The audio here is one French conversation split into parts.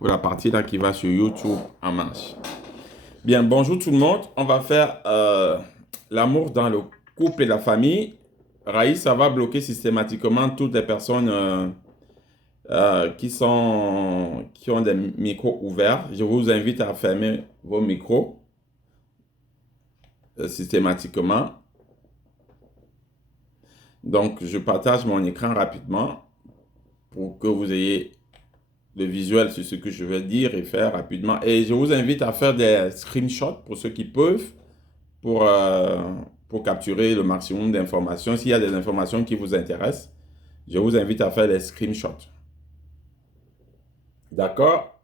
pour la partie là qui va sur YouTube en marche. Bien, bonjour tout le monde. On va faire l'amour dans le couple et la famille. Raïs, ça va bloquer systématiquement toutes les personnes qui ont des micros ouverts. Je vous invite à fermer vos micros systématiquement. Donc, je partage mon écran rapidement pour que vous ayez le visuel sur ce que je vais dire et faire rapidement. Et je vous invite à faire des screenshots pour ceux qui peuvent, pour, euh, pour capturer le maximum d'informations. S'il y a des informations qui vous intéressent, je vous invite à faire des screenshots. D'accord?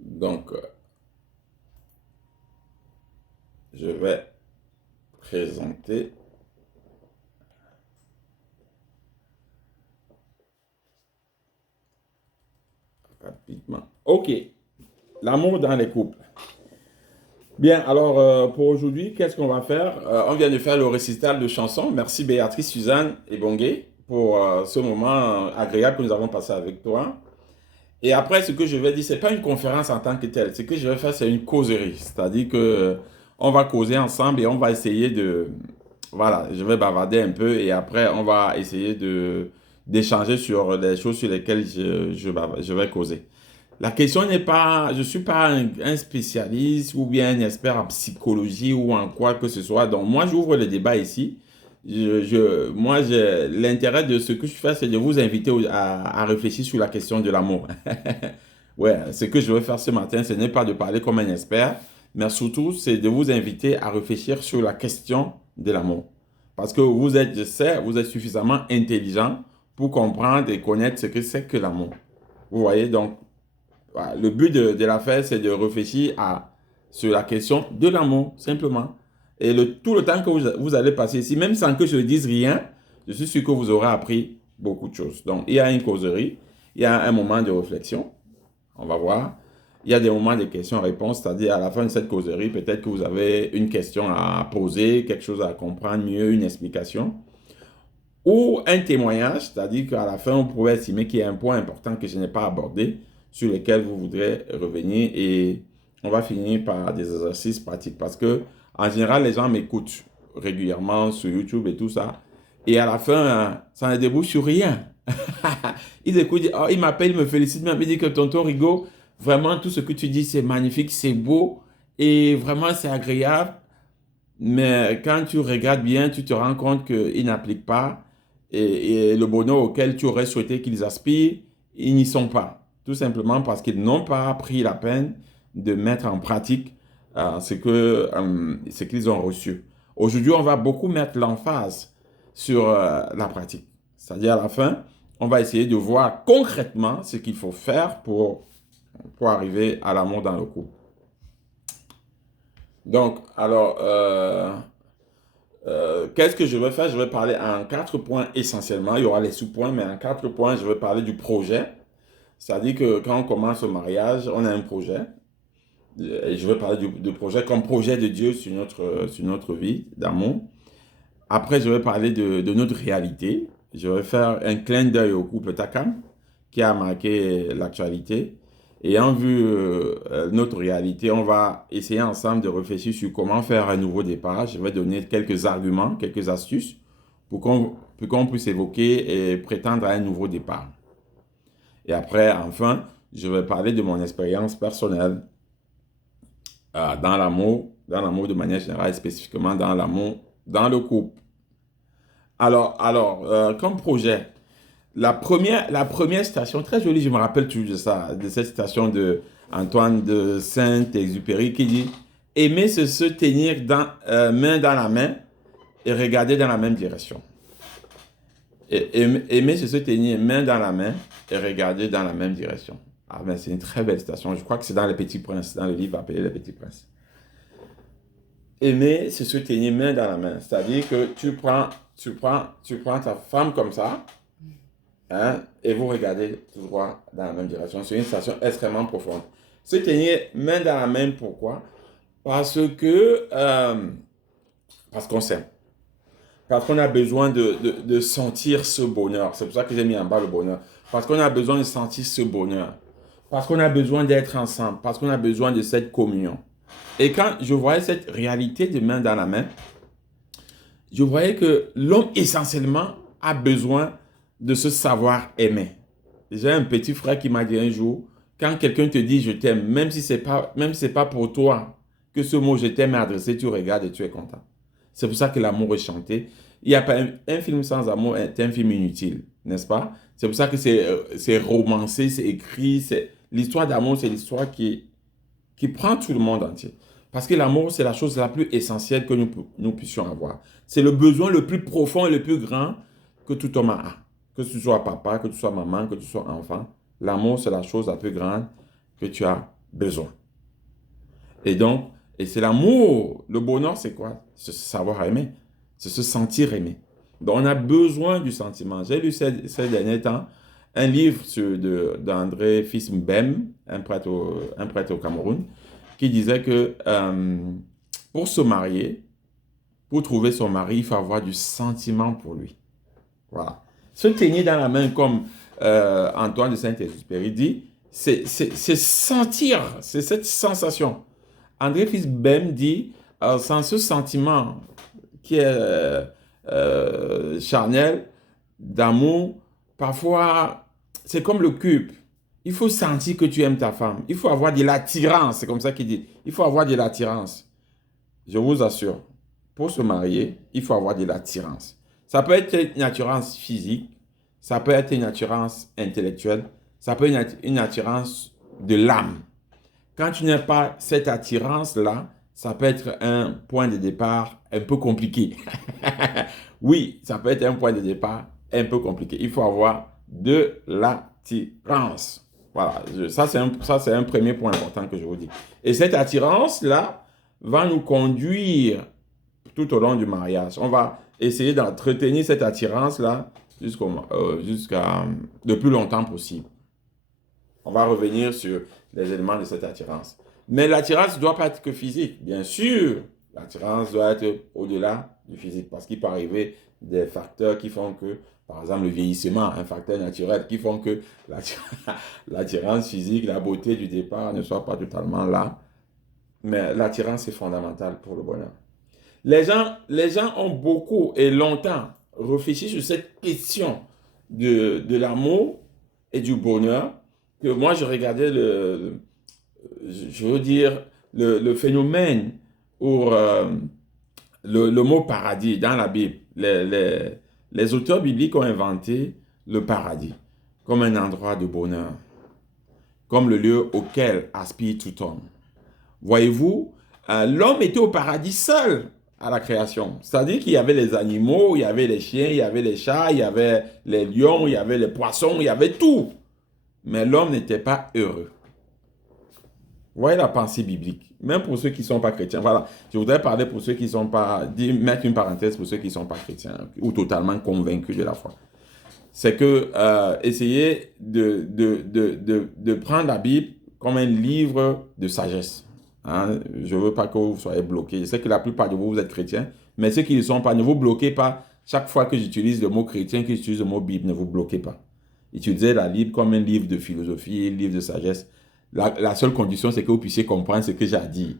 Donc, je vais présenter rapidement. OK. L'amour dans les couples. Bien, alors pour aujourd'hui, qu'est-ce qu'on va faire? On vient de faire le récital de chansons. Merci Béatrice, Suzanne et Bongué pour ce moment agréable que nous avons passé avec toi. Et après, ce que je vais dire, c'est pas une conférence en tant que telle. Ce que je vais faire, c'est une causerie. C'est-à-dire que on va causer ensemble et on va essayer de... Voilà, je vais bavarder un peu et après, on va essayer d'échanger sur les choses sur lesquelles je vais causer. La question n'est pas, je ne suis pas un spécialiste ou bien un expert en psychologie ou en quoi que ce soit. Donc, moi, j'ouvre le débat ici. L'intérêt de ce que je fais, c'est de vous inviter à réfléchir sur la question de l'amour. Ouais, ce que je veux faire ce matin, ce n'est pas de parler comme un expert, mais surtout, c'est de vous inviter à réfléchir sur la question de l'amour. Parce que vous êtes, je sais, vous êtes suffisamment intelligent pour comprendre et connaître ce que c'est que l'amour. Vous voyez, donc, voilà, le but de l'affaire, c'est de réfléchir sur la question de l'amour, simplement. Et tout le temps que vous allez passer ici, même sans que je ne dise rien, je suis sûr que vous aurez appris beaucoup de choses. Donc, il y a une causerie, il y a un moment de réflexion, on va voir. Il y a des moments de questions-réponses, c'est-à-dire à la fin de cette causerie, peut-être que vous avez une question à poser, quelque chose à comprendre mieux, une explication. Ou un témoignage, c'est-à-dire qu'à la fin, on pourrait estimer qu'il y a un point important que je n'ai pas abordé, sur lequel vous voudrez revenir et on va finir par des exercices pratiques parce que en général, les gens m'écoutent régulièrement sur YouTube et tout ça et à la fin, ça ne débouche sur rien. Ils écoutent, oh, ils m'appellent, ils me félicitent, ils me disent que tonton Rigo, vraiment tout ce que tu dis, c'est magnifique, c'est beau et vraiment c'est agréable. Mais quand tu regardes bien, tu te rends compte qu'ils n'appliquent pas et le bonheur auquel tu aurais souhaité qu'ils aspirent, ils n'y sont pas. Tout simplement parce qu'ils n'ont pas pris la peine de mettre en pratique ce qu'ils ont reçu. Aujourd'hui, on va beaucoup mettre l'emphase sur la pratique. C'est-à-dire à la fin, on va essayer de voir concrètement ce qu'il faut faire pour arriver à l'amour dans le couple. Donc, alors, qu'est-ce que je vais faire? Je vais parler en 4 points essentiellement. Il y aura les sous-points, mais en 4 points, je vais parler du projet. C'est-à-dire que quand on commence le mariage, on a un projet. Et je vais parler du projet comme projet de Dieu sur notre vie d'amour. Après, je vais parler de notre réalité. Je vais faire un clin d'œil au couple Takam qui a marqué l'actualité. Ayant vu notre réalité, on va essayer ensemble de réfléchir sur comment faire un nouveau départ. Je vais donner quelques arguments, quelques astuces pour qu'on puisse évoquer et prétendre à un nouveau départ. Et après, enfin, je vais parler de mon expérience personnelle dans l'amour de manière générale, spécifiquement dans l'amour, dans le couple. Comme projet, la première citation, très jolie, je me rappelle toujours de ça, de cette citation de Antoine de Saint-Exupéry qui dit aimer, c'est se tenir main dans la main et regarder dans la même direction. Aimer, c'est se tenir main dans la main et regarder dans la même direction. Ah ben, c'est une très belle citation. Je crois que c'est dans Les Petits Princes, dans le livre appelé Les Petits Princes. Aimer, c'est se tenir main dans la main. C'est-à-dire que tu prends ta femme comme ça, hein, et vous regardez tout droit dans la même direction. C'est une citation extrêmement profonde. Se tenir main dans la main, pourquoi? Parce qu'on s'aime. Parce qu'on a besoin de sentir ce bonheur. C'est pour ça que j'ai mis en bas le bonheur. Parce qu'on a besoin de sentir ce bonheur. Parce qu'on a besoin d'être ensemble. Parce qu'on a besoin de cette communion. Et quand je voyais cette réalité de main dans la main, je voyais que l'homme essentiellement a besoin de se savoir aimer. J'ai un petit frère qui m'a dit un jour, quand quelqu'un te dit je t'aime, même si c'est pas pour toi que ce mot je t'aime est adressé, tu regardes et tu es content. C'est pour ça que l'amour est chanté. Il n'y a pas un film sans amour, est un film inutile, n'est-ce pas? C'est pour ça que c'est romancé, c'est écrit. L'histoire d'amour, c'est l'histoire qui prend tout le monde entier. Parce que l'amour, c'est la chose la plus essentielle que nous puissions avoir. C'est le besoin le plus profond et le plus grand que tout homme a. Que tu sois papa, que tu sois maman, que tu sois enfant. L'amour, c'est la chose la plus grande que tu as besoin. Et donc, et c'est l'amour. Le bonheur, c'est quoi? C'est se savoir aimer. C'est se sentir aimé. Donc, on a besoin du sentiment. J'ai lu ces derniers temps un livre d'André Fils Mbem, un prêtre au Cameroun, qui disait que pour se marier, pour trouver son mari, il faut avoir du sentiment pour lui. Voilà. Se tenir dans la main comme Antoine de Saint-Exupéry dit, c'est sentir, c'est cette sensation. André Fils-Bem dit, sans ce sentiment qui est charnel, d'amour, parfois, c'est comme le couple. Il faut sentir que tu aimes ta femme. Il faut avoir de l'attirance, c'est comme ça qu'il dit. Il faut avoir de l'attirance. Je vous assure, pour se marier, il faut avoir de l'attirance. Ça peut être une attirance physique, ça peut être une attirance intellectuelle, ça peut être une attirance de l'âme. Quand tu n'as pas cette attirance-là, ça peut être un point de départ un peu compliqué. Oui, ça peut être un point de départ un peu compliqué. Il faut avoir de l'attirance. Voilà, ça c'est un premier point important que je vous dis. Et cette attirance-là va nous conduire tout au long du mariage. On va essayer d'entretenir cette attirance-là jusqu'à le plus longtemps possible. On va revenir sur les éléments de cette attirance. Mais l'attirance ne doit pas être que physique. Bien sûr, l'attirance doit être au-delà du physique parce qu'il peut arriver des facteurs qui font que, par exemple, le vieillissement, un facteur naturel qui font que l'attirance physique, la beauté du départ ne soit pas totalement là. Mais l'attirance est fondamentale pour le bonheur. Les gens ont beaucoup et longtemps réfléchi sur cette question de l'amour et du bonheur, que moi je regardais le phénomène ou le mot paradis dans la Bible. Les auteurs bibliques ont inventé le paradis comme un endroit de bonheur, comme le lieu auquel aspire tout homme. Voyez-vous, l'homme était au paradis seul à la création. C'est-à-dire qu'il y avait les animaux, il y avait les chiens, il y avait les chats, il y avait les lions, il y avait les poissons, il y avait tout. Mais l'homme n'était pas heureux. Vous voyez la pensée biblique, même pour ceux qui ne sont pas chrétiens. Voilà, je voudrais parler pour ceux qui ne sont pas, mettre une parenthèse pour ceux qui ne sont pas chrétiens ou totalement convaincus de la foi. C'est que essayer de prendre la Bible comme un livre de sagesse. Hein? Je ne veux pas que vous soyez bloqués. Je sais que la plupart de vous, vous êtes chrétiens, mais ceux qui ne le sont pas, ne vous bloquez pas. Chaque fois que j'utilise le mot chrétien, que j'utilise le mot Bible, ne vous bloquez pas. Utilisez la Bible comme un livre de philosophie, un livre de sagesse. La seule condition, c'est que vous puissiez comprendre ce que j'ai dit.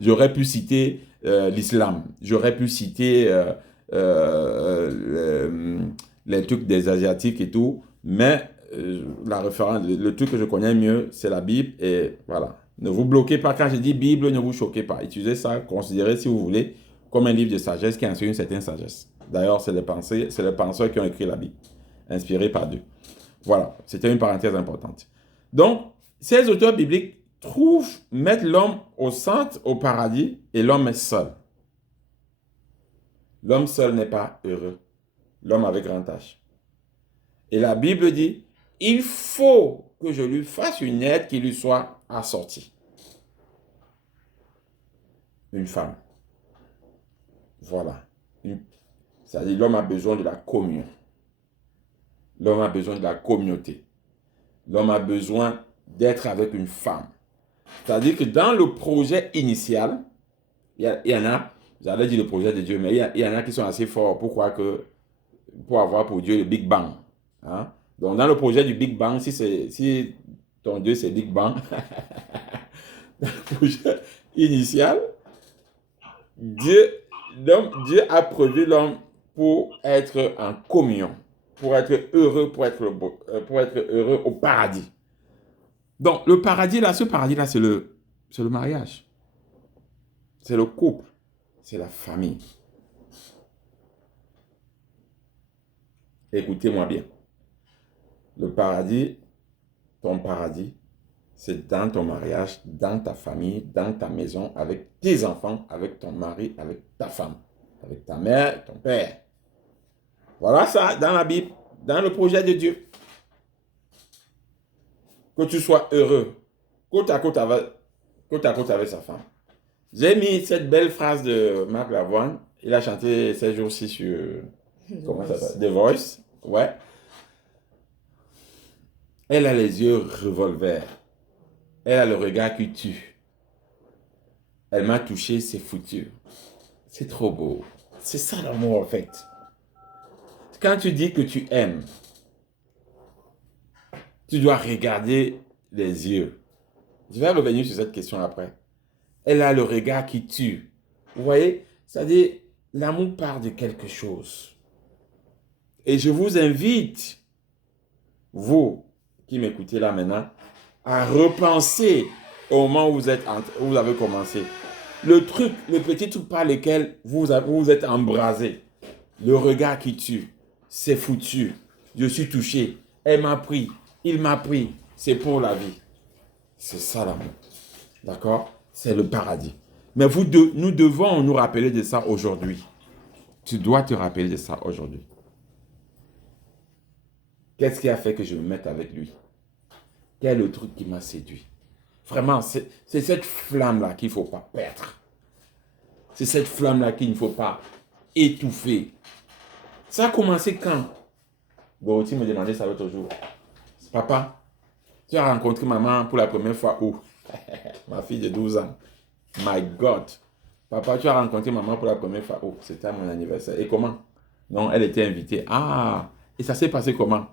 J'aurais pu citer l'islam. J'aurais pu citer les trucs des Asiatiques et tout. Mais le truc que je connais mieux, c'est la Bible. Et voilà. Ne vous bloquez pas. Quand je dis Bible, ne vous choquez pas. Utilisez ça, considérez si vous voulez, comme un livre de sagesse qui enseigne une certaine sagesse. D'ailleurs, c'est les penseurs qui ont écrit la Bible, inspirés par Dieu. Voilà, c'était une parenthèse importante. Donc, ces auteurs bibliques mettent l'homme au centre, au paradis, et l'homme est seul. L'homme seul n'est pas heureux. L'homme avec grand H. Et la Bible dit, il faut que je lui fasse une aide qui lui soit assortie. Une femme. Voilà. C'est-à-dire, l'homme a besoin de la communion. L'homme a besoin de la communauté. L'homme a besoin d'être avec une femme. C'est-à-dire que dans le projet initial, il y en a j'allais dire le projet de Dieu, mais il y en a qui sont assez forts pour croire que, pour avoir pour Dieu le Big Bang. Hein? Donc, dans le projet du Big Bang, si ton Dieu c'est Big Bang, dans le projet initial, Dieu, Dieu a prévu l'homme pour être en communion, pour être heureux, pour être heureux au paradis. Donc, le paradis là, ce paradis là, c'est le mariage. C'est le couple. C'est la famille. Écoutez-moi bien. Le paradis, ton paradis, c'est dans ton mariage, dans ta famille, dans ta maison, avec tes enfants, avec ton mari, avec ta femme, avec ta mère, ton père. Voilà ça dans la Bible, dans le projet de Dieu. Que tu sois heureux, côte à côte avec sa femme. J'ai mis cette belle phrase de Marc Lavoine. Il a chanté ces jours-ci sur, comment ça s'appelle? The Voice. Ouais. Elle a les yeux revolver. Elle a le regard qui tue. Elle m'a touché, c'est foutu. C'est trop beau. C'est ça l'amour en fait. Quand tu dis que tu aimes, tu dois regarder les yeux. Je vais revenir sur cette question après. Elle a le regard qui tue. Vous voyez? C'est-à-dire, l'amour part de quelque chose. Et je vous invite, vous qui m'écoutez là maintenant, à repenser au moment où vous avez commencé. Le petit truc par lequel vous êtes embrasé. Le regard qui tue. C'est foutu. Je suis touché. Elle m'a pris. Il m'a pris. C'est pour la vie. C'est ça l'amour. D'accord? C'est le paradis. Mais nous devons nous rappeler de ça aujourd'hui. Tu dois te rappeler de ça aujourd'hui. Qu'est-ce qui a fait que je me mette avec lui? Quel est le truc qui m'a séduit? Vraiment, c'est cette flamme-là qu'il ne faut pas perdre. C'est cette flamme-là qu'il ne faut pas étouffer. Ça a commencé quand? Dorothy me demandait ça l'autre jour. Papa, tu as rencontré maman pour la première fois où? Ma fille de 12 ans. My God. Papa, tu as rencontré maman pour la première fois où? C'était à mon anniversaire. Et comment? Non, elle était invitée. Ah, et ça s'est passé comment?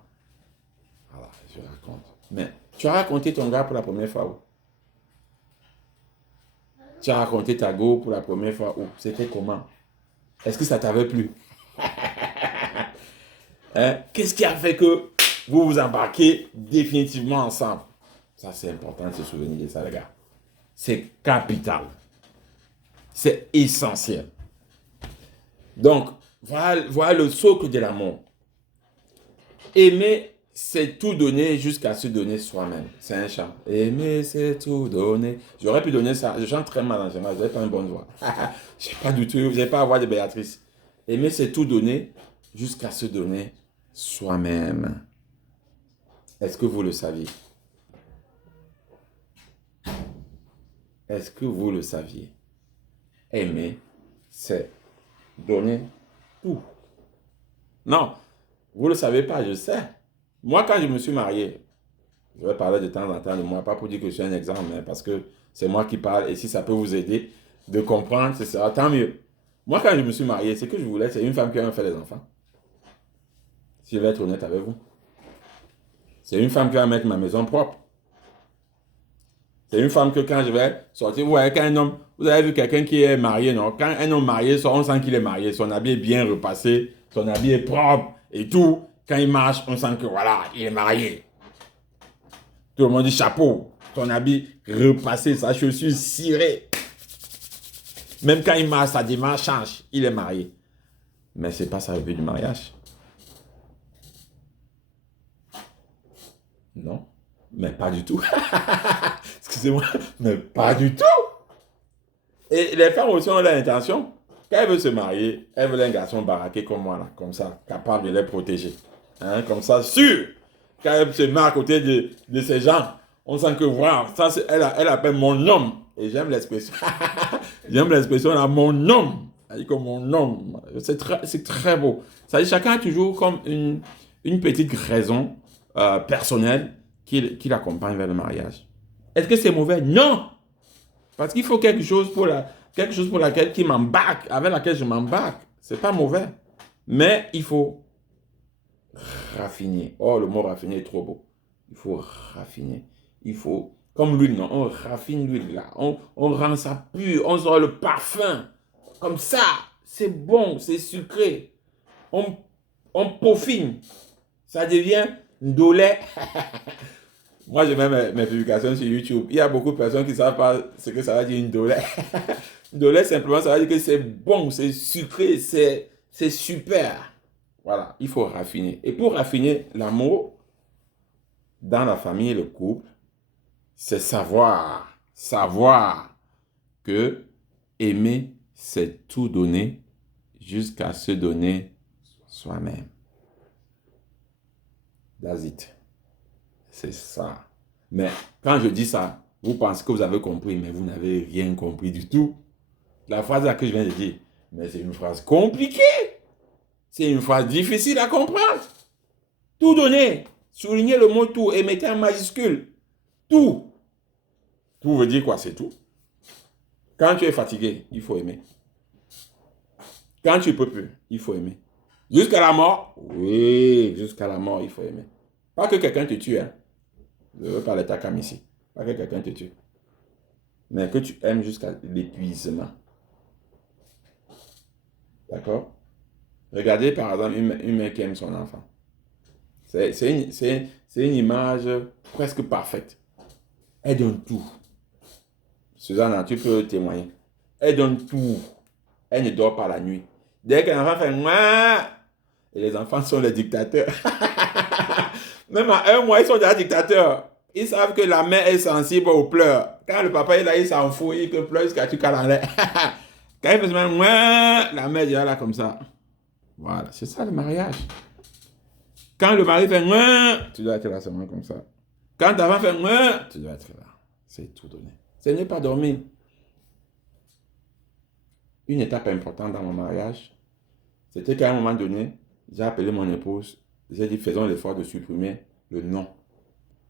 Voilà, je raconte. Mais tu as raconté ton gars pour la première fois où? Tu as raconté ta go pour la première fois où? C'était comment? Est-ce que ça t'avait plu? Hein? Qu'est-ce qui a fait que vous vous embarquez définitivement ensemble? Ça, c'est important de se souvenir de ça, les gars. C'est capital. C'est essentiel. Donc, voilà le socle de l'amour. Aimer, c'est tout donner jusqu'à se donner soi-même. C'est un chant. Aimer, c'est tout donner. J'aurais pu donner ça. Je chante très mal en général. Je n'ai pas une bonne voix. Je n'ai pas du tout. Je n'ai pas la voix de Béatrice. Aimer, c'est tout donner jusqu'à se donner soi-même. Est-ce que vous le saviez? Est-ce que vous le saviez? Aimer, c'est donner tout. Non, vous ne le savez pas, je sais. Moi, quand je me suis marié, je vais parler de temps en temps de moi, pas pour dire que je suis un exemple, mais parce que c'est moi qui parle et si ça peut vous aider de comprendre, ce sera tant mieux. Moi, quand je me suis marié, ce que je voulais, c'est une femme qui a fait des enfants. Si je vais être honnête avec vous. C'est une femme qui va mettre ma maison propre. C'est une femme que quand je vais sortir, vous voyez, quand un homme, vous avez vu quelqu'un qui est marié, non? Quand un homme marié sort, on sent qu'il est marié. Son habit est bien repassé, son habit est propre et tout. Quand il marche, on sent que voilà, il est marié. Tout le monde dit chapeau, son habit repassé, sa chaussure cirée. Même quand il marche, sa démarche change, il est marié. Mais ce n'est pas ça le but du mariage. Non, mais pas du tout. Excusez-moi, mais pas du tout. Et les femmes aussi ont l'intention, quand elles veulent se marier, elles veulent un garçon baraqué comme moi, là, comme ça, capable de les protéger. Hein, comme ça, sûr. Quand elle se met à côté de ces gens, on sent que, voilà, ça, elle appelle mon homme. Et j'aime l'expression. J'aime l'expression là, mon homme. Elle dit que mon homme. C'est très beau. Ça dit, chacun a toujours comme une petite raison personnelle qui l'accompagne vers le mariage. Est-ce que c'est mauvais? Non! Parce qu'il faut quelque chose quelque chose pour laquelle qui m'embarque, avec laquelle je m'embarque. C'est pas mauvais. Mais il faut raffiner. Oh, le mot raffiner est trop beau. Il faut raffiner. Il faut, comme l'huile, non? On raffine l'huile là. On rend ça pur. On sort le parfum. Comme ça. C'est bon, c'est sucré. On peaufine. Ça devient ndolé. Moi, j'ai même mes publications sur YouTube. Il y a beaucoup de personnes qui ne savent pas ce que ça veut dire ndolé. Ndolé, simplement, ça veut dire que c'est bon, c'est sucré, c'est super. Voilà, il faut raffiner. Et pour raffiner l'amour dans la famille et le couple, c'est savoir que aimer, c'est tout donner jusqu'à se donner soi-même. That's it. C'est ça. Mais quand je dis ça, vous pensez que vous avez compris, mais vous n'avez rien compris du tout. La phrase là que je viens de dire, mais c'est une phrase compliquée. C'est une phrase difficile à comprendre. Tout donner. Soulignez le mot tout et mettez en majuscule. Tout. Tout veut dire quoi? C'est tout. Quand tu es fatigué, il faut aimer. Quand tu ne peux plus, il faut aimer. Jusqu'à la mort? Oui, jusqu'à la mort, il faut aimer. Pas que quelqu'un te tue. Hein. Je ne veux pas l'état comme ici. Pas que quelqu'un te tue. Mais que tu aimes jusqu'à l'épuisement. D'accord? Regardez par exemple une mère qui aime son enfant. C'est une image presque parfaite. Elle donne tout. Suzanne, tu peux témoigner. Elle donne tout. Elle ne dort pas la nuit. Dès qu'un enfant fait mouah, et les enfants sont les dictateurs. Même à 1 mois, ils sont déjà dictateurs. Ils savent que la mère est sensible aux pleurs. Quand le papa est là, il s'en fout, il pleure jusqu'à tu cales en l'air. Quand il fait seulement mouah, la mère est déjà là comme ça. Voilà, c'est ça le mariage. Quand le mari fait mouah, tu dois être là seulement comme ça. Quand ta femme fait mouah, tu dois être là. C'est tout donné. Ce n'est pas dormir. Une étape importante dans mon mariage, c'était qu'à un moment donné, j'ai appelé mon épouse, j'ai dit faisons l'effort de supprimer le non.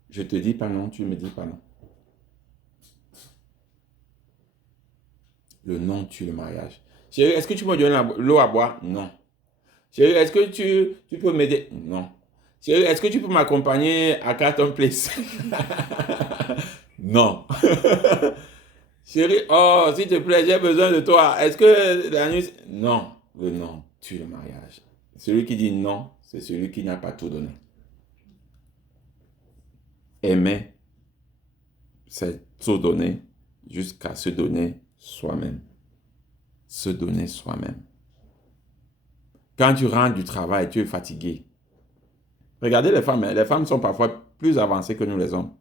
Je te dis pas non, tu me dis pas non. Le non tue le mariage. Chérie, est-ce que tu peux me donner l'eau à boire? Non. Chérie, est-ce que tu peux m'aider? Non. Chérie, est-ce que tu peux m'accompagner à Carton Place? Non. Chérie, oh, s'il te plaît, j'ai besoin de toi. Est-ce que la nuit... Non, le non tue le mariage. Celui qui dit non, c'est celui qui n'a pas tout donné. Aimer, c'est tout donner jusqu'à se donner soi-même. Se donner soi-même. Quand tu rentres du travail, tu es fatigué. Regardez les femmes. Les femmes sont parfois plus avancées que nous les hommes.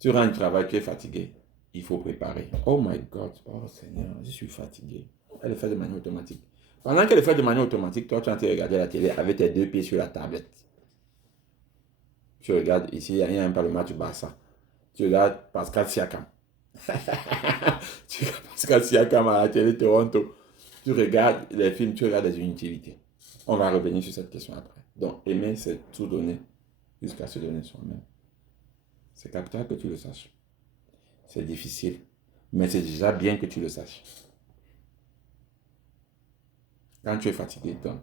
Tu rentres du travail, tu es fatigué. Il faut préparer. Oh my God. Oh Seigneur, je suis fatigué. Elle le fait de manière automatique. Pendant qu'elle le fait de manière automatique, toi, tu es en train de regarder la télé avec tes 2 pieds sur la tablette. Tu regardes ici, il y a un peu le match du Barça. Tu regardes Pascal Siakam. Tu regardes Pascal Siakam à la télé Toronto. Tu regardes les films, tu regardes les inutilités. On va revenir sur cette question après. Donc, aimer, c'est tout donner jusqu'à se donner soi-même. C'est capital que tu le saches. C'est difficile, mais c'est déjà bien que tu le saches. Quand tu es fatigué, donne.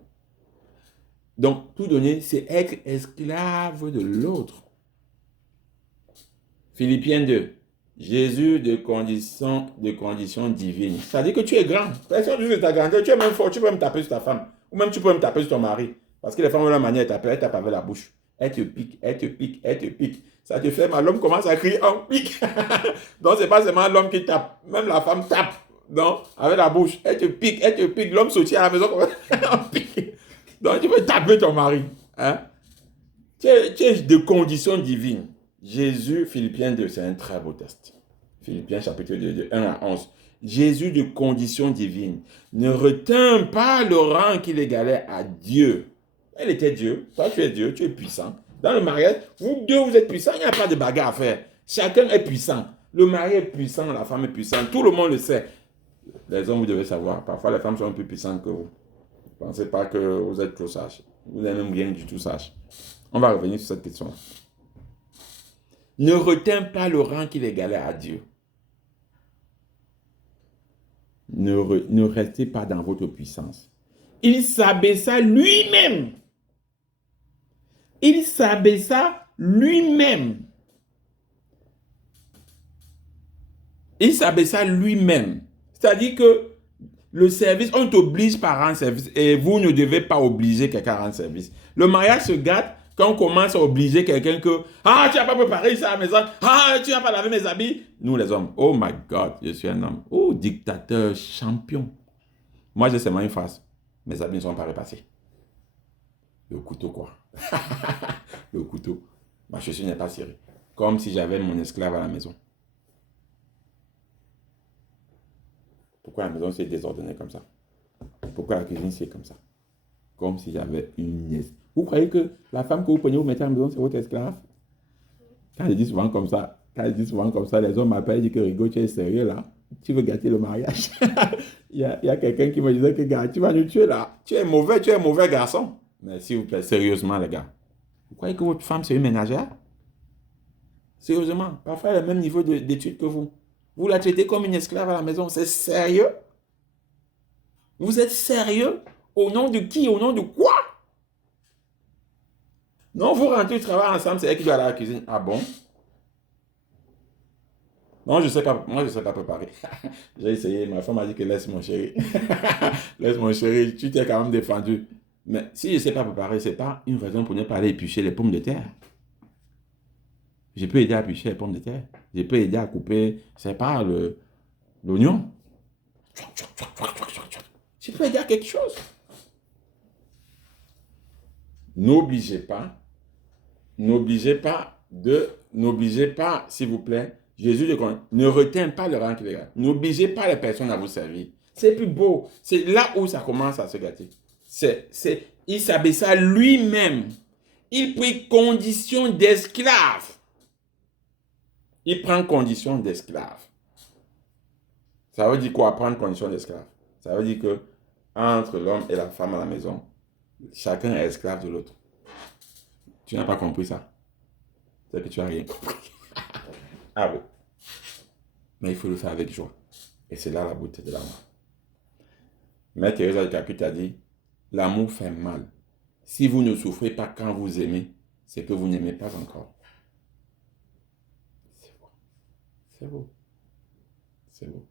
Donc, tout donner, c'est être esclave de l'autre. Philippiens 2. Jésus de condition divine. Ça veut dire que tu es grand. Personne ne dit que tu es grand. Tu es même fort. Tu peux me taper sur ta femme. Ou même tu peux me taper sur ton mari. Parce que les femmes ont la manière de taper. Elles tapent avec la bouche. Elles te piquent, elles te piquent, elles te piquent. Ça te fait mal. L'homme commence à crier, on pique. Donc, ce n'est pas seulement l'homme qui tape. Même la femme tape. Donc, avec la bouche. Elle te pique, elle te pique. L'homme se tient à la maison comme on pique. Donc, tu peux taper ton mari. Hein? Tu es de condition divine. Jésus, Philippiens 2, c'est un très beau texte. Philippiens chapitre 2, de 1 à 11. Jésus de condition divine ne retint pas le rang qu'il égalait à Dieu. Elle était Dieu, toi tu es Dieu, tu es puissant. Dans le mariage, vous deux vous êtes puissants, il n'y a pas de bagarre à faire. Chacun est puissant. Le mari est puissant, la femme est puissante, tout le monde le sait. Les hommes, vous devez savoir, parfois les femmes sont un peu puissantes que vous. Ne pensez pas que vous êtes trop sage. Vous n'êtes même rien du tout sage. On va revenir sur cette question-là. Ne retint pas le rang qu'il égalait à Dieu. ne restez pas dans votre puissance. Il s'abaissa lui-même. Il s'abaissa lui-même. Il s'abaissa lui-même. C'est-à-dire que le service, on t'oblige par rendre service et vous ne devez pas obliger quelqu'un à rendre service. Le mariage se gâte quand on commence à obliger quelqu'un que « Ah, tu n'as pas préparé ça à la maison. Ah, tu n'as pas lavé mes habits. » Nous, les hommes, oh my God, je suis un homme. Oh, dictateur, champion. Moi, j'ai seulement une phrase. Mes habits ne sont pas repassés. Le couteau, quoi. Le couteau. Ma chaussure n'est pas serrée. Comme si j'avais mon esclave à la maison. Pourquoi la maison s'est désordonnée comme ça? Pourquoi la cuisine c'est comme ça? Comme si j'avais une nièce. Vous croyez que la femme que vous prenez, vous mettez à la maison, c'est votre esclave? Quand je dis souvent comme ça, les hommes m'appellent et disent que Rigo, tu es sérieux là? Tu veux gâter le mariage? il y a quelqu'un qui me disait que gars, tu vas nous tuer là. Tu es mauvais garçon. Mais s'il vous plaît, sérieusement les gars. Vous croyez que votre femme c'est une ménagère? Sérieusement, parfois elle a le même niveau d'études que vous. Vous la traitez comme une esclave à la maison. C'est sérieux? Vous êtes sérieux? Au nom de qui? Au nom de quoi? Non, vous rentrez, travailler ensemble, c'est elle qui doit aller à la cuisine. Ah bon? Non, je ne sais pas. Moi, je ne sais pas préparer. J'ai essayé. Ma femme m'a dit que laisse mon chéri. Laisse mon chéri. Tu t'es quand même défendu. Mais si je ne sais pas préparer, ce n'est pas une raison pour ne pas aller éplucher les pommes de terre. Je peux aider à éplucher les pommes de terre. Je peux aider à couper, c'est pas l'oignon. Je peux aider à quelque chose. N'obligez pas, s'il vous plaît. Jésus ne retient pas le rang qu'il est. N'obligez pas les personnes à vous servir. C'est plus beau. C'est là où ça commence à se gâter. Il s'abaissa lui-même. Il prit condition d'esclave. Il prend condition d'esclave. Ça veut dire quoi, prendre condition d'esclave? Ça veut dire que entre l'homme et la femme à la maison, chacun est esclave de l'autre. Tu n'as pas compris ça? C'est que tu n'as rien compris. Ah bon. Mais il faut le faire avec joie. Et c'est là la beauté de l'amour. Mère Teresa de Calcutta a dit, l'amour fait mal. Si vous ne souffrez pas quand vous aimez, c'est que vous n'aimez pas encore. C'est beau. C'est beau.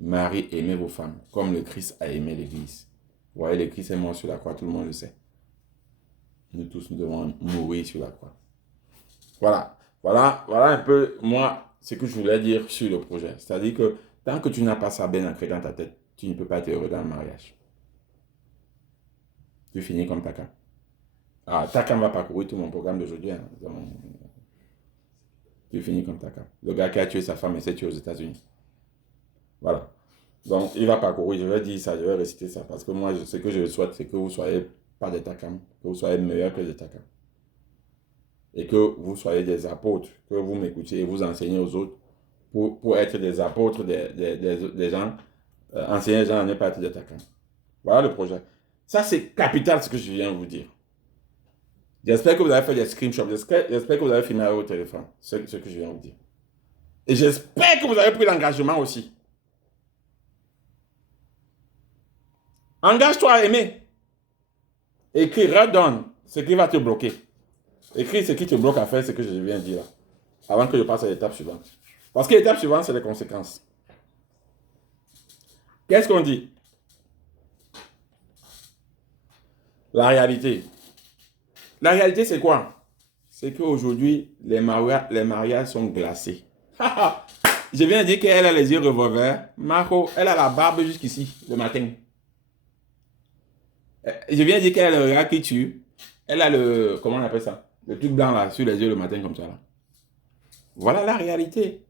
Marie, aimez vos femmes, comme le Christ a aimé l'Église. Vous voyez, le Christ est mort sur la croix, tout le monde le sait. Nous tous, nous devons mourir sur la croix. Voilà un peu, moi, ce que je voulais dire sur le projet. C'est-à-dire que tant que tu n'as pas ça bien ancré dans ta tête, tu ne peux pas être heureux dans le mariage. Tu finis comme Takam. Ah, Takam va parcourir tout mon programme d'aujourd'hui. Hein. Tu finis comme Takam. Le gars qui a tué sa femme et s'est tué aux États-Unis. Voilà. Donc, il va parcourir. Je vais dire ça, je vais réciter ça. Parce que moi, ce que je souhaite, c'est que vous ne soyez pas des Takam. Que vous soyez meilleurs que des Takam. Et que vous soyez des apôtres. Que vous m'écoutiez et vous enseignez aux autres. Pour être des apôtres des gens. Enseigner les gens à ne pas être des Takam. Voilà le projet. Ça, c'est capital ce que je viens de vous dire. J'espère que vous avez fait des screenshots. J'espère que vous avez filmé au téléphone. C'est ce que je viens de vous dire. Et j'espère que vous avez pris l'engagement aussi. Engage-toi à aimer. Écris, redonne ce qui va te bloquer. Écris ce qui te bloque à faire ce que je viens de dire là. Avant que je passe à l'étape suivante. Parce que l'étape suivante, c'est les conséquences. Qu'est-ce qu'on dit? La réalité. La réalité, c'est quoi? C'est qu'aujourd'hui, les mariages sont glacés. Je viens de dire qu'elle a les yeux revolver. Marco, elle a la barbe jusqu'ici, le matin. Je viens de dire qu'elle a le regard qui tue. Elle a le, comment on appelle ça? Le truc blanc là, sur les yeux le matin comme ça là. Voilà la réalité.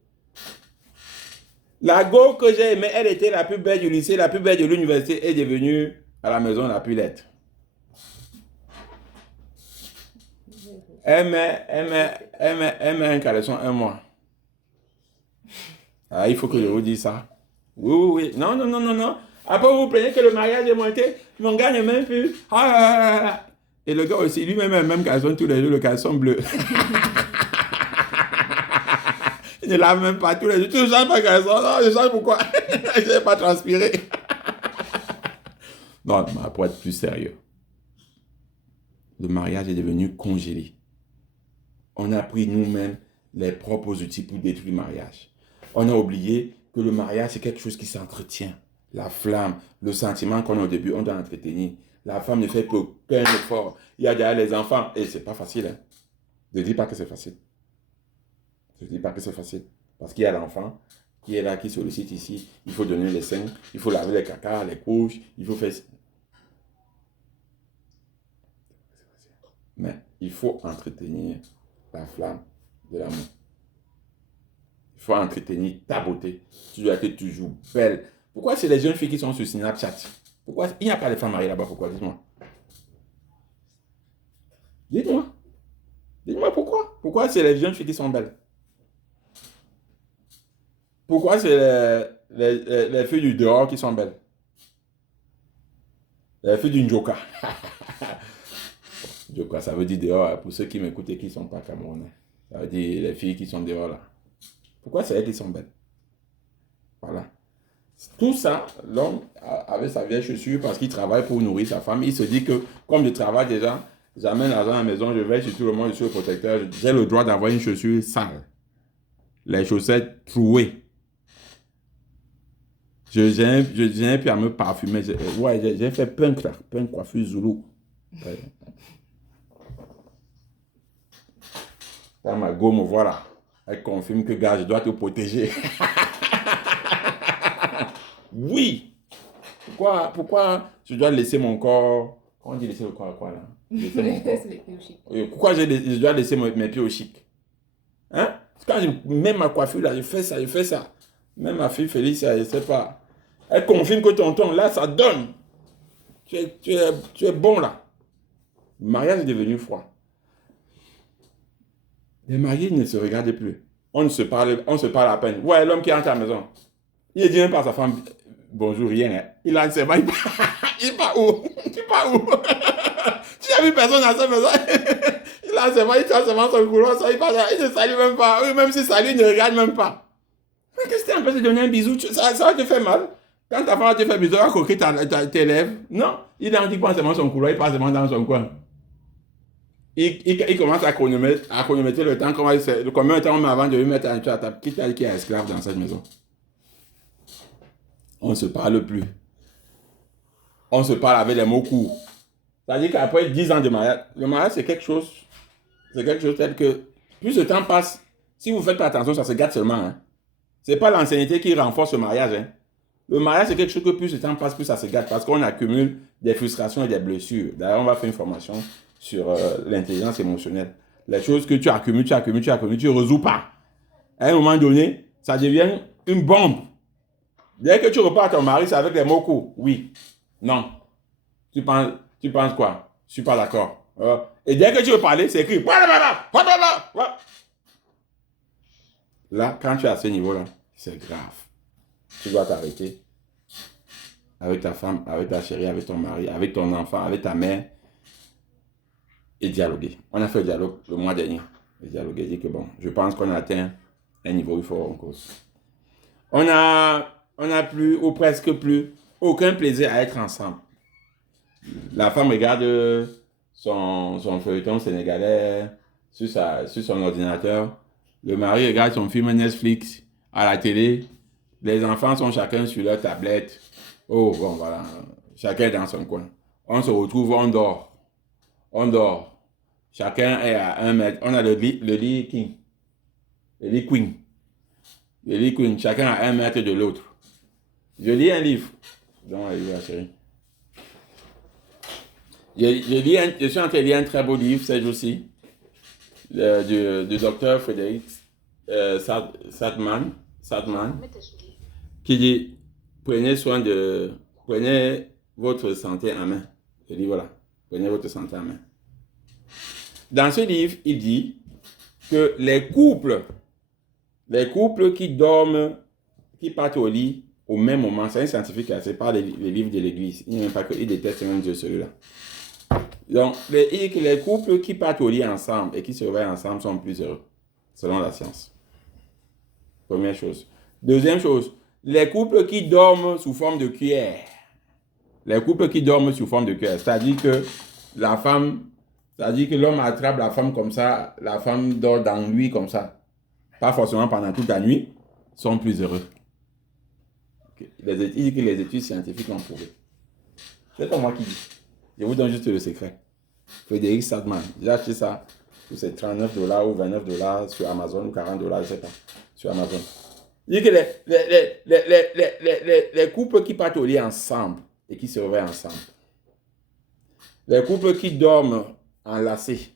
La go que j'ai aimée, elle était la plus belle du lycée, la plus belle de l'université, est devenue à la maison la plus laide. Elle met un caleçon un mois. Ah, il faut que je vous dise ça. Oui. Non. Après, vous vous plaignez que le mariage est monté, mon gars ne m'aime plus. Et le gars aussi, lui-même a le même caleçon tous les jours, le caleçon bleu. Il ne lave même pas tous les jours. Tu ne changes pas le caleçon? Non, je change pourquoi? Je n'ai pas transpiré. Non, pour être plus sérieux, le mariage est devenu congelé. On a pris nous-mêmes les propres outils pour détruire le mariage. On a oublié que le mariage, c'est quelque chose qui s'entretient. La flamme, le sentiment qu'on a au début, on doit entretenir. La femme ne fait aucun effort. Il y a derrière les enfants. Et c'est pas facile. Hein? Je ne dis pas que c'est facile. Je ne dis pas que c'est facile. Parce qu'il y a l'enfant qui est là, qui sollicite ici. Il faut donner les seins. Il faut laver les caca, les couches. Il faut faire... Mais il faut entretenir la flamme de l'amour. Il faut entretenir ta beauté. Tu dois être toujours belle. Pourquoi c'est les jeunes filles qui sont sur Snapchat? Pourquoi il n'y a pas de femmes mariées là-bas? Pourquoi? Dites-moi. Dites-moi. Dites-moi pourquoi. Pourquoi c'est les jeunes filles qui sont belles? Pourquoi c'est les filles du dehors qui sont belles? Les filles du Njoka. Njoka, ça veut dire dehors. Pour ceux qui m'écoutent et qui ne sont pas camerounais. Ça veut dire les filles qui sont dehors là. Pourquoi c'est elles qui sont belles? Voilà. Tout ça, l'homme, avec sa vieille chaussure, parce qu'il travaille pour nourrir sa femme, il se dit que, comme je travaille déjà, j'amène l'argent à la maison, je veille sur tout le monde, je suis le protecteur, j'ai le droit d'avoir une chaussure sale. Les chaussettes trouées. Je n'ai plus à me parfumer. J'ai fait punk là, punk coiffure zoulou. Dans ma go me voilà. Elle confirme que, gars, je dois te protéger. Oui. Pourquoi je dois laisser mon corps... Comment on dit laisser le corps à quoi là? Laisser mon corps. Pourquoi je dois laisser mes pieds au chic? Hein? Quand je mets ma coiffure là, je fais ça. Même ma fille Félix, elle ne sait pas. Elle confirme que tonton, là, ça donne. Tu es bon là. Le mariage est devenu froid. Les mariés ne se regardent plus. On se parle à peine. Ouais, l'homme qui entre à la maison. Il ne dit même pas à sa femme, bonjour, rien. Hein. Il a ses mains. Il part où? Tu pars où? Tu n'as vu personne à sa maison. Il a ses mains, il tient ses mains sur le couloir, il ne salue même pas. Oui, même si salue, il ne regarde même pas. Mais qu'est-ce que tu empêches de donner un bisou? Ça va te faire mal. Quand ta femme te fait un bisou, elle va coquer tes lèvres. Non, il en dit pas seulement son couloir, il passe seulement dans son coin. Il commence à chronométrer le temps, combien de temps on met avant de lui mettre à ta petite taille qui est esclave dans cette maison. On ne se parle plus. On se parle avec les mots courts. C'est-à-dire qu'après 10 ans de mariage, le mariage c'est quelque chose tel que plus le temps passe, si vous ne faites pas attention, ça se gâte seulement. Hein. Ce n'est pas l'ancienneté qui renforce le mariage. Hein. Le mariage c'est quelque chose que plus le temps passe, plus ça se gâte parce qu'on accumule des frustrations et des blessures. D'ailleurs, on va faire une formation sur l'intelligence émotionnelle. Les choses que tu accumules, tu ne résous pas. À un moment donné, ça devient une bombe. Dès que tu repars à ton mari, c'est avec les mots courts. Oui. Non. Tu penses quoi? Je ne suis pas d'accord. Et dès que tu veux parler, c'est écrit. Là, quand tu es à ce niveau-là, c'est grave. Tu dois t'arrêter. Avec ta femme, avec ta chérie, avec ton mari, avec ton enfant, avec ta mère. Et dialoguer. On a fait le dialogue le mois dernier. Et dialoguer, dit que bon, je pense qu'on a atteint un niveau où il faut en cause. On a plus, ou presque plus, aucun plaisir à être ensemble. La femme regarde son feuilleton sénégalais sur son ordinateur. Le mari regarde son film Netflix à la télé. Les enfants sont chacun sur leur tablette. Oh, bon, voilà. Chacun dans son coin. On se retrouve, on dort. On dort. Chacun est à 1 mètre. On a le lit king. Le lit queen. Le lit queen. Chacun à 1 mètre de l'autre. Je lis un livre. Donc, la chérie. Je suis en train de lire un très beau livre ces jours-ci. Du docteur Frédéric Sadman. Qui dit, prenez votre santé en main. Je dis voilà. Prenez votre santé en main. Dans ce livre, il dit que les couples qui dorment, qui partent au lit au même moment, c'est un scientifique, c'est pas les livres de l'église. Il n'aime pas que, il déteste même Dieu celui-là. Donc, les couples qui partent au lit ensemble et qui se réveillent ensemble sont plus heureux, selon la science. Première chose. Deuxième chose, les couples qui dorment sous forme de cuillère Les couples qui dorment sous forme de cœur, c'est-à-dire que la femme, c'est-à-dire que l'homme attrape la femme comme ça, la femme dort dans lui comme ça, pas forcément pendant toute la nuit, sont plus heureux. Il dit que les études scientifiques l'ont prouvé. C'est pas moi qui dis. Je vous donne juste le secret. Frédéric Sadman, j'ai acheté ça pour ces $39 ou $29 sur Amazon ou $40, je ne sais pas, sur Amazon. Il dit que les couples qui partent au lit ensemble et qui se réveillent ensemble, les couples qui dorment enlacés,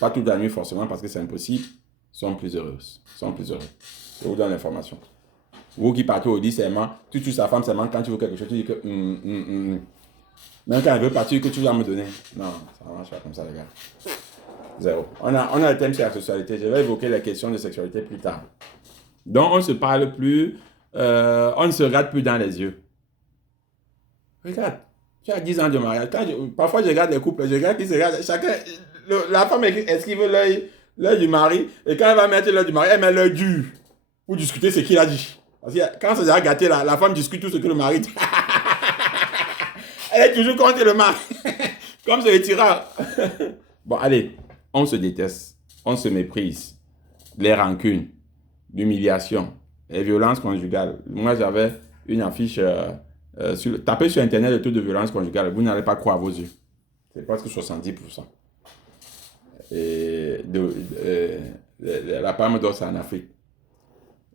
pas toute la nuit forcément parce que c'est impossible, sont plus heureux. Je vous donne l'information. Vous qui partez au lit seulement, tu tues sa femme seulement quand tu veux quelque chose, tu dis que même quand elle veut partir, que tu vas me donner. Non, ça ne marche pas comme ça, les gars. Zéro. On a le thème sur la sexualité. Je vais évoquer les questions de sexualité plus tard. Donc, on ne se parle plus, on ne se regarde plus dans les yeux. Regarde, tu as 10 ans de mariage. Parfois, je regarde les couples, je regarde qui se regardent. Chacun, la femme esquive l'œil du mari, et quand elle va mettre l'œil du mari, elle met l'œil dur pour discuter ce qu'il a dit. Parce que quand c'est déjà gâté, la femme discute tout ce que le mari dit. Elle est toujours contre le mari. Comme c'est le tireur. Bon, allez, on se déteste, on se méprise. Les rancunes, l'humiliation, les violences conjugales. Moi, j'avais une affiche, tapez sur Internet le taux de violence conjugale, vous n'allez pas croire à vos yeux. C'est presque 70%. Et la palme d'or, c'est en Afrique.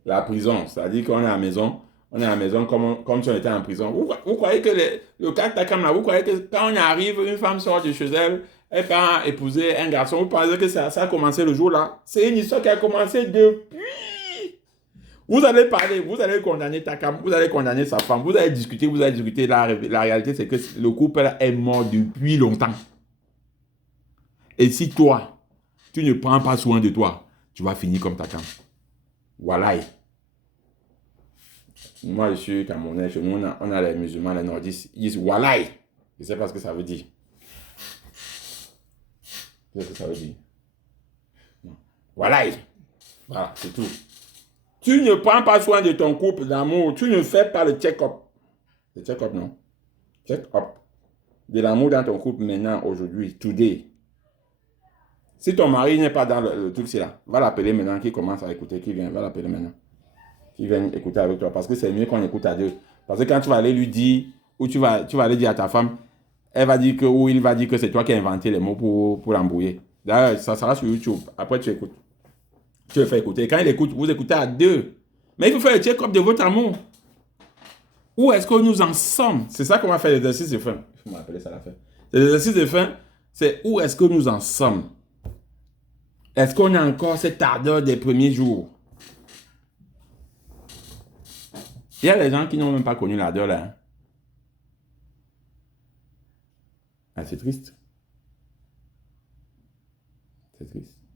La prison, c'est-à-dire qu'on est à la maison, comme si on était en prison. Vous croyez que le cas Takam là, vous croyez que quand on arrive, une femme sort de chez elle, elle part épouser un garçon, vous pensez que ça a commencé le jour là? C'est une histoire qui a commencé depuis. Vous allez parler, vous allez condamner Takam, vous allez condamner sa femme, vous allez discuter. La réalité, c'est que le couple est mort depuis longtemps. Et si toi, tu ne prends pas soin de toi, tu vas finir comme Takam. Voilà. Moi, je suis Camerounais. Chez nous, on a les musulmans, les nordistes. Ils disent Walai. Je ne sais pas ce que ça veut dire. Qu'est-ce que ça veut dire? Walai. Voilà, c'est tout. Tu ne prends pas soin de ton couple d'amour. Tu ne fais pas le check-up. Le check-up, non. Check-up. De l'amour dans ton couple maintenant, aujourd'hui, today. Si ton mari n'est pas dans le truc, c'est là. Va l'appeler maintenant, qui commence à écouter, qui vient, va l'appeler maintenant. Qui vient écouter avec toi. Parce que c'est mieux qu'on écoute à deux. Parce que quand tu vas aller lui dire, ou tu vas aller dire à ta femme, elle va dire que, ou il va dire que c'est toi qui as inventé les mots pour l'embrouiller. D'ailleurs, ça sera sur YouTube. Après, tu écoutes. Tu le fais écouter. Quand il écoute, vous écoutez à deux. Mais il faut faire le check-up de votre amour. Où est-ce que nous en sommes? C'est ça qu'on va faire l'exercice de fin. Il faut m'appeler ça la fin. L'exercice de fin, c'est où est-ce que nous en sommes? Est-ce qu'on a encore cette ardeur des premiers jours? Il y a des gens qui n'ont même pas connu l'ardeur là. Hein? Ah, c'est triste. C'est triste.